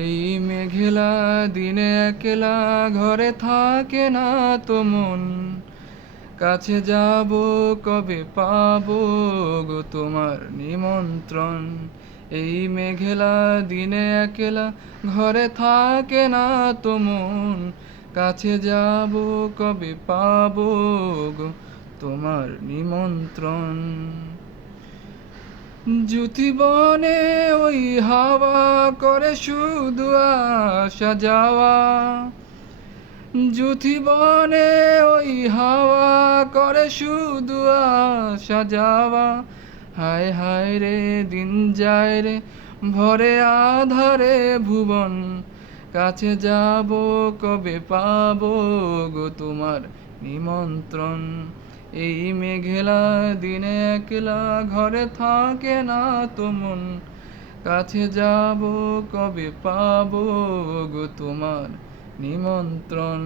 এই মেঘলা দিনে একলা ঘরে থাকে না তো মন, কাছে যাব কবে পাবো গো তোমার নিমন্ত্রণ। এই মেঘলা দিনে একলা ঘরে থাকে না তো মন, কাছে যাব কবে পাবো গো তোমার নিমন্ত্রণ। জ্যোতিবনে ওই হাওয়া করে শুধু আসা যাওয়া, জ্যোতিবনে ওই হাওয়া করে শুধু আসা যাওয়া। হায় হায় রে দিন যায় রে ভরে আধারে ভুবন, কাছে যাব কবে পাবো গো তোমার নিমন্ত্রণ। এই মেঘলা দিনে একলা ঘরে থাকে না তো মন, কাছে যাব কবে পাবো গো তোমার নিমন্ত্রণ।